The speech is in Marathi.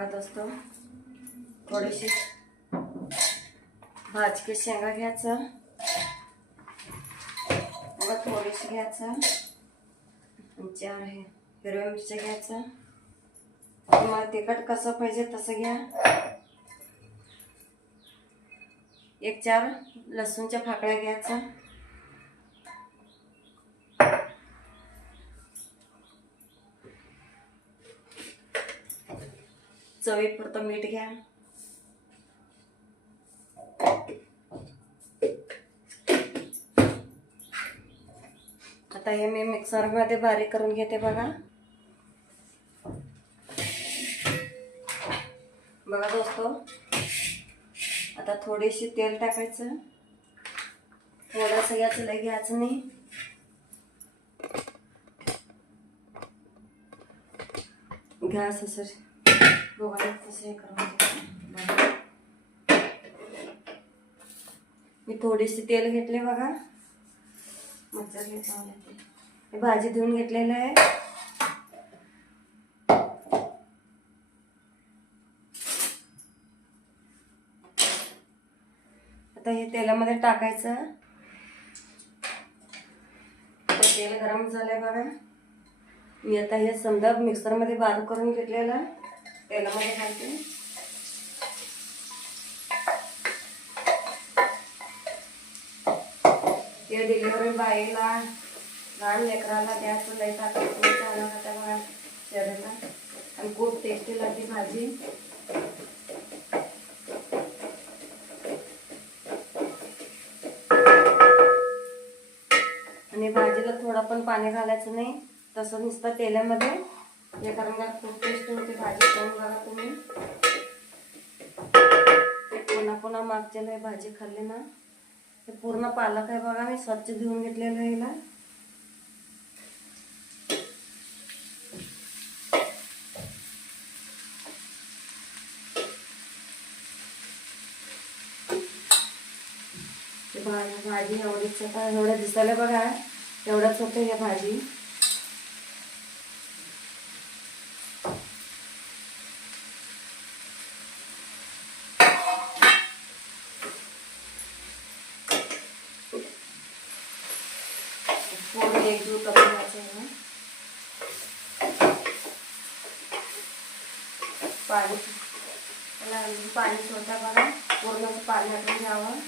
बघा दोस्तों, थोडीशी भाजके शेंगा घ्यायचं, बघा थोडीशी घ्यायचं, 4 हिरव्या मिरच्या घ्यायचं. तुम्हाला तिखट कसं पाहिजे तसं घ्या. 1-4 लसूणच्या फाकड्या घ्यायचा. चवीपुरतं मीठ घ्या. आता हे मी मिक्सर मध्ये बारीक करून घेते. बघा बघा दोस्तों, आता थोडीशी तेल टाकायचं. थोडंसं घ्यायचं, लय घ्यायचं नाही. गॅस असं बघा तसं करून मी थोडीशी तेल घेतले. बघा मच्छर घेतला, भाजी धुवून घेतलेलं आहे. आता हे तेलामध्ये टाकायचं. तेल गरम झालंय. बघा मी आता हे समजा मिक्सर मध्ये बारीक करून घेतलेलं तेलामध्ये घालते. हे डिलिव्हरी बाईला, लहान लेकराला द्यायचं, लई टाकायचं बघा शरीराला, आणि खूप टेस्टी लागते भाजी. आणि भाजीला थोडं पण पाणी घालायचं नाही, तसं नुसतं तेलामध्ये हे करून खूप टेस्टी होते भाजी. करून बघा तुम्ही. पुन्हा मागच्या भाजी खाल्ली ना, हे पूर्ण पालक आहे. बघा मी स्वच्छ धुवून घेतलेलं आहे. हिला भाजी एवढीच, आता एवढं दिसायला बघा, एवढंच होतं हे भाजी. पूर्ण एकजीव करून घ्यायचं आहे. पाणी सोडता बघा, पूर्ण पाणी आटून घ्यावं.